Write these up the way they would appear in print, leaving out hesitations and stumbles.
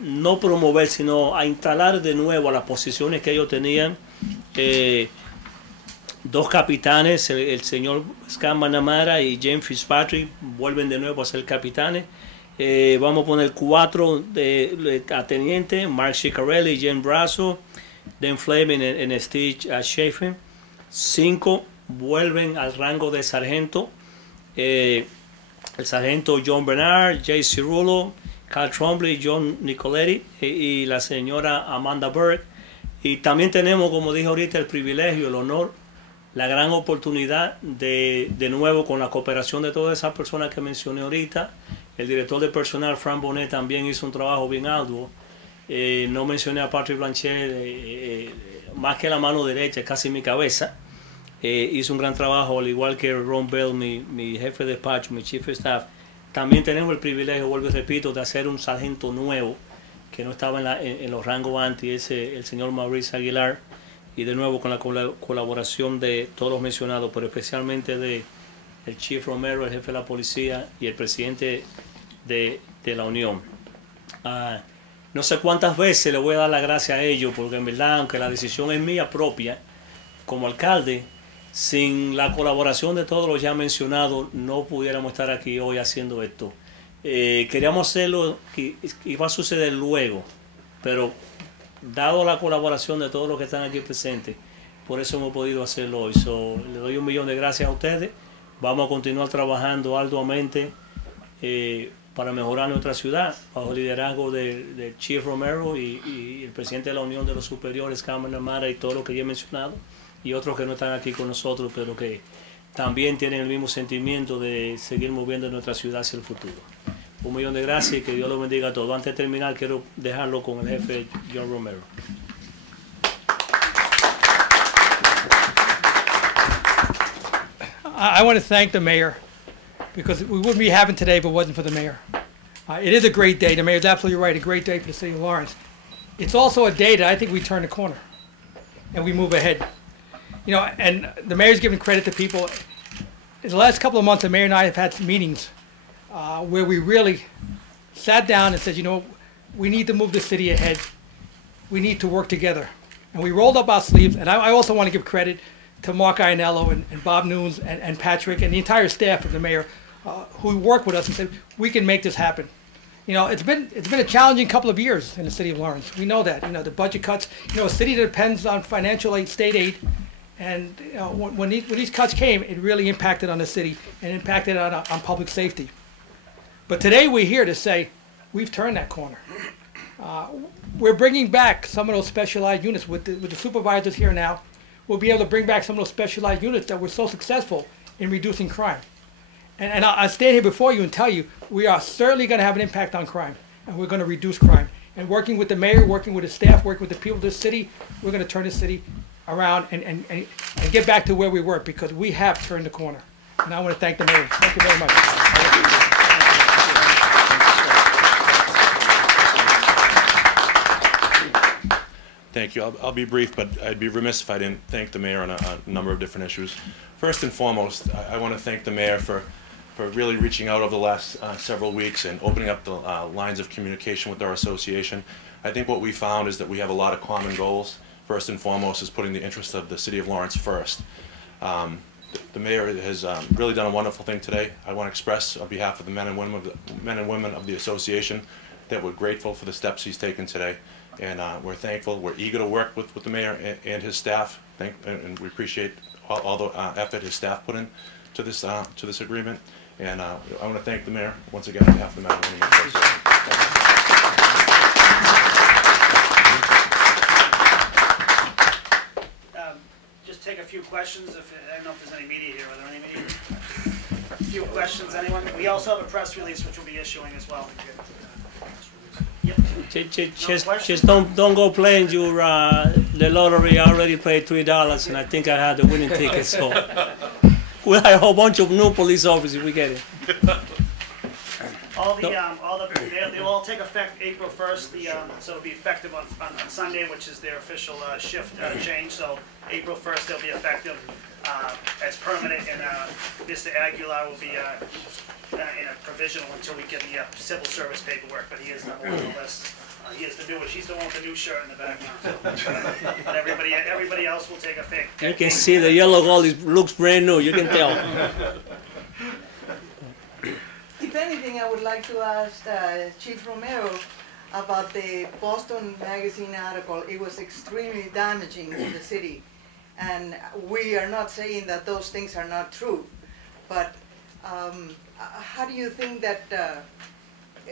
no promover, sino a instalar de nuevo las posiciones que ellos tenían. Dos capitanes, el señor Scott McNamara y James Fitzpatrick, vuelven de nuevo a ser capitanes. Vamos a poner 4 a teniente, Mark Ciccarelli, Jen Brasso, Dan Fleming en Steve Schaefer. 5 vuelven al rango de sargento. El sargento John Bernard, Jay Cirulo, Carl Trombley, John Nicoletti y la señora Amanda Burke. Y también tenemos, como dije ahorita, el privilegio, el honor, la gran oportunidad de nuevo, con la cooperación de todas esas personas que mencioné ahorita. El director de personal, Frank Bonet, también hizo un trabajo bien arduo. No mencioné a Patrick Blanchet, más que la mano derecha, casi mi cabeza. Hizo un gran trabajo, al igual que Ron Bell, mi jefe de despacho, mi chief of staff. También tenemos el privilegio, vuelvo y repito, de hacer un sargento nuevo que no estaba en los rangos antes, el señor Maurice Aguilar. Y de nuevo con la colaboración de todos los mencionados, pero especialmente de el Chief Romero, el jefe de la policía, y el presidente de la Unión. No sé cuántas veces le voy a dar las gracias a ellos, porque en verdad, aunque la decisión es mía propia, como alcalde, sin la colaboración de todos los ya mencionados, no pudiéramos estar aquí hoy haciendo esto. Queríamos hacerlo, que iba a suceder luego, pero dado la colaboración de todos los que están aquí presentes, por eso hemos podido hacerlo hoy. Le doy 1.000.000 de gracias a ustedes. Vamos a continuar trabajando arduamente para mejorar nuestra ciudad, bajo el liderazgo del Chief Romero y el presidente de la Unión de los Superiores, Scott McNamara, y todos los que ya he mencionado, y otros que no están aquí con nosotros, pero que también tienen el mismo sentimiento de seguir moviendo nuestra ciudad hacia el futuro. 1.000.000 de gracias y que Dios los bendiga a todos. Antes de terminar, quiero dejarlo con el jefe John Romero. I want to thank the mayor, because we wouldn't be having today if it wasn't for the mayor. It is a great day. The mayor's absolutely right. A great day for the city of Lawrence. It's also a day that I think we turn the corner and we move ahead. You know, and the mayor's giving credit to people. In the last couple of months, the mayor and I have had meetings where we really sat down and said, you know, we need to move the city ahead. We need to work together. And we rolled up our sleeves. And I also want to give credit to Mark Iannello and Bob Nunes and Patrick and the entire staff of the mayor who worked with us and said, we can make this happen. You know, it's been a challenging couple of years in the city of Lawrence. We know that. You know, the budget cuts. You know, a city that depends on financial aid, state aid, and you know, when these cuts came, it really impacted on the city and impacted on public safety. But today we're here to say we've turned that corner. We're bringing back some of those specialized units with the supervisors here now. We'll be able to bring back some of those specialized units that were so successful in reducing crime. And I stand here before you and tell you we are certainly going to have an impact on crime, and we're going to reduce crime. And working with the mayor, working with the staff, working with the people of this city, we're going to turn this city around and get back to where we were, because we have turned the corner. And I want to thank the mayor. Thank you very much. Thank you. I'll be brief, but I'd be remiss if I didn't thank the mayor on a number of different issues. First and foremost, I want to thank the mayor for really reaching out over the last several weeks and opening up the lines of communication with our association. I think what we found is that we have a lot of common goals. First and foremost is putting the interests of the city of Lawrence first. The mayor has really done a wonderful thing today. I want to express on behalf of the men and women of the association that we're grateful for the steps he's taken today. And we're thankful. We're eager to work with the mayor and his staff, and we appreciate all the effort his staff put in to this agreement. And I want to thank the mayor once again on behalf of the Men and Women Association. Just take a few questions. I don't know if there's any media here. Are there any media? A few questions, anyone? We also have a press release which we'll be issuing as well. Yep. Just don't go playing your the lottery. I already paid $3, and I think I had the winning ticket. So we'll have a whole bunch of new police officers if we get it. They'll all take effect April 1st. So it'll be effective on Sunday, which is their official shift change. So April 1st they'll be effective as permanent, and Mr. Aguilar will be in a provisional until we get the civil service paperwork. But he is number one on the list. He has the newest, she's the one with the new shirt in the background. So. But everybody else will take effect. You can see the yellow gold looks brand new. You can tell. If anything, I would like to ask Chief Romero about the Boston Magazine article. It was extremely damaging to the city. And we are not saying that those things are not true. But how do you think that,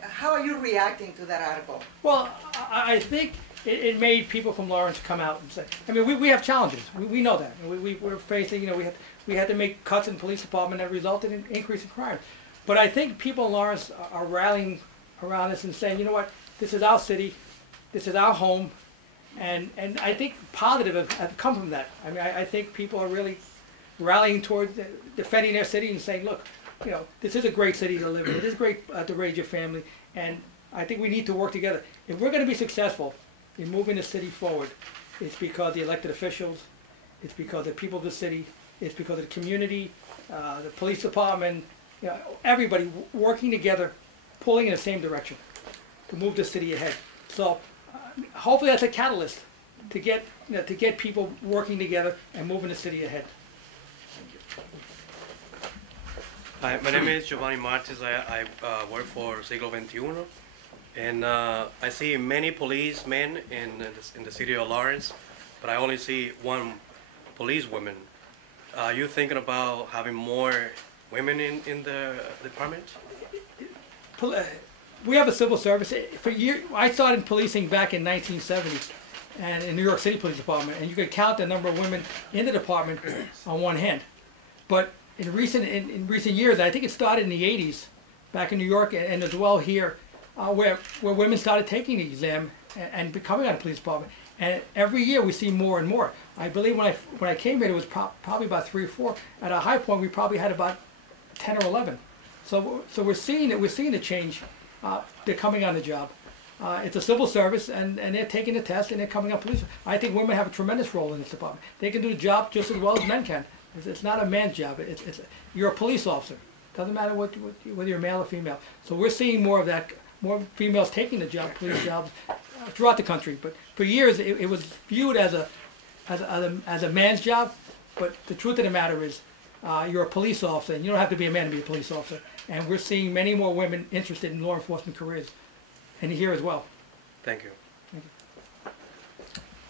how are you reacting to that article? Well, I think it made people from Lawrence come out and say, I mean, we have challenges. We know that. We're facing, you know, we had to make cuts in the police department that resulted in increase in crime. But I think people in Lawrence are rallying around us and saying, you know what, this is our city, this is our home, and I think positive have come from that. I mean, I think people are really rallying towards defending their city and saying, look, you know, this is a great city to live in. It is great to raise your family, and I think we need to work together. If we're going to be successful in moving the city forward, it's because the elected officials, it's because the people of the city, it's because of the community, the police department, you know, everybody working together, pulling in the same direction to move the city ahead. So hopefully that's a catalyst to get, you know, to get people working together and moving the city ahead. Hi, my name is Giovanni Martis. I work for Siglo XXI, and I see many policemen in the city of Lawrence, but I only see one policewoman. Are you thinking about having more women in the department? We have a civil service. For years, I started policing back in 1970, and in New York City Police Department, and you could count the number of women in the department on one hand. But in recent years, I think it started in the 80s, back in New York, and as well here, where women started taking the exam and becoming on the police department. And every year we see more and more. I believe when I came here, it was probably about 3 or 4. At a high point, we probably had about 10 or 11. So we're seeing it. We're seeing the change. They're coming on the job. It's a civil service, and they're taking the test, and they're coming up police. I think women have a tremendous role in this department. They can do the job just as well as men can. It's not a man's job. You're a police officer. Doesn't matter whether you're male or female. So we're seeing more of that, more females taking the job, police jobs, throughout the country. But for years, it was viewed as a man's job. But the truth of the matter is, you're a police officer, and you don't have to be a man to be a police officer. And we're seeing many more women interested in law enforcement careers, and here as well. Thank you. Thank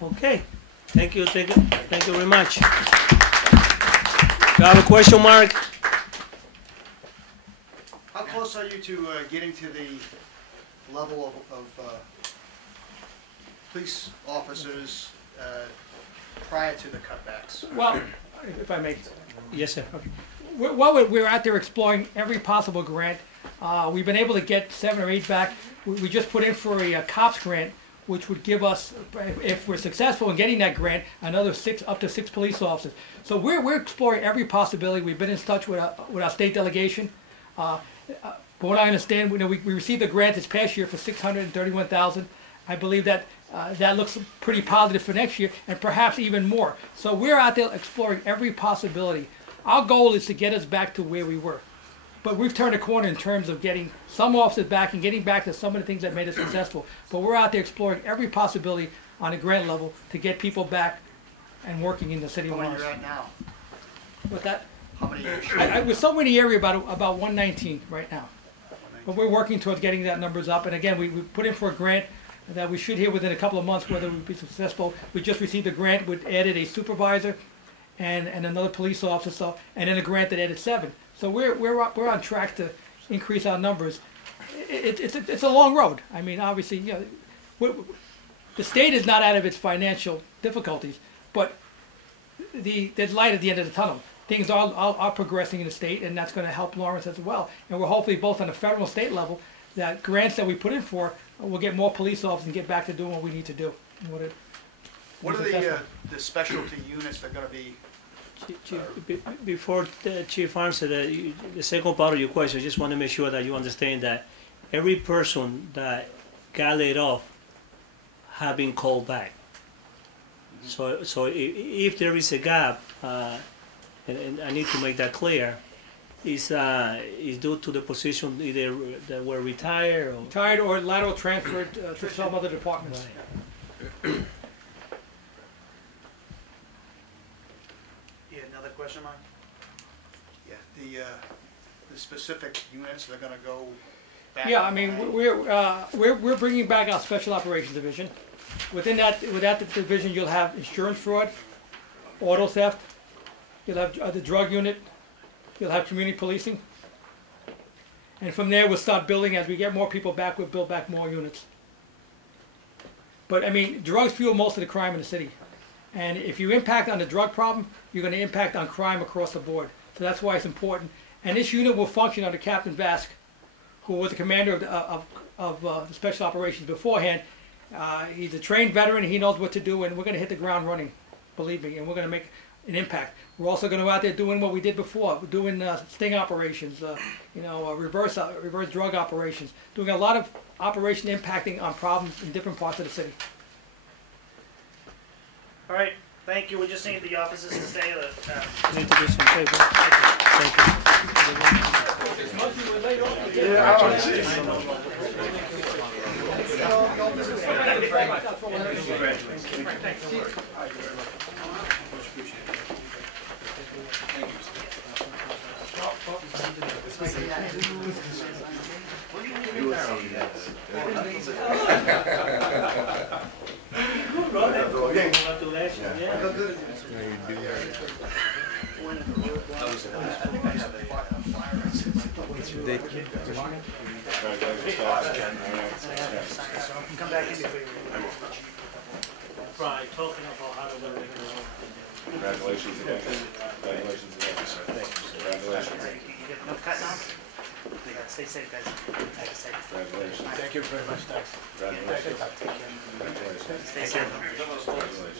you. Okay. Thank you very much. You have a question, Mark? How close are you to getting to the level of police officers prior to the cutbacks? Well, if I may. Yes, sir. Okay. We're out there exploring every possible grant. We've been able to get 7 or 8 back. We just put in for a COPS grant, which would give us, if we're successful in getting that grant, another up to 6 police officers. So we're exploring every possibility. We've been in touch with our state delegation. But what I understand, we received a grant this past year for $631,000. I believe that that looks pretty positive for next year, and perhaps even more. So we're out there exploring every possibility. Our goal is to get us back to where we were. But we've turned a corner in terms of getting some officers back and getting back to some of the things that made us successful. But we're out there exploring every possibility on a grant level to get people back and working in the city of How many Lawrence. you're at now? With that, How many years? we're somewhere in the area about 119 right now. But we're working towards getting that numbers up. And again, we put in for a grant that we should hear within a couple of months whether we'll be successful. We just received a grant which added a supervisor and another police officer, and then a grant that added 7. So we're on track to increase our numbers. It's a long road. I mean, obviously, you know, the state is not out of its financial difficulties, but there's light at the end of the tunnel. Things are progressing in the state, and that's going to help Lawrence as well. And we're hopefully both on the federal and state level that grants that we put in for will get more police officers and get back to doing what we need to do. What are the specialty units that are going to be? Before the Chief answers the second part of your question, I just want to make sure that you understand that every person that got laid off have been called back. So if there is a gap, and I need to make that clear, is due to the position either that were retired or Retired or lateral transferred to some other departments. Yeah, another question, Mike? Yeah, the specific units, they're gonna go back. Yeah, I mean, we're bringing back our special operations division. Within that division, you'll have insurance fraud, auto theft, you'll have the drug unit, you'll have community policing. And from there, we'll start building, as we get more people back, we'll build back more units. But I mean, drugs fuel most of the crime in the city. And if you impact on the drug problem, you're gonna impact on crime across the board. So that's why it's important. And this unit will function under Captain Vask, who was the commander of the special operations beforehand. He's a trained veteran, he knows what to do, and we're gonna hit the ground running, believe me, and we're gonna make an impact. We're also gonna go out there doing what we did before, doing sting operations, reverse drug operations, doing a lot of operation impacting on problems in different parts of the city. All right, thank you. We just need the officers to stay. need to do some paper. Thank you. Come back in before you. Right, talking about how to work. Congratulations again. Congratulations again. Congratulations. You get no cut now? Stay safe, guys. Stay safe. Congratulations. Thank you very much, thanks. Congratulations. Stay safe. Congratulations.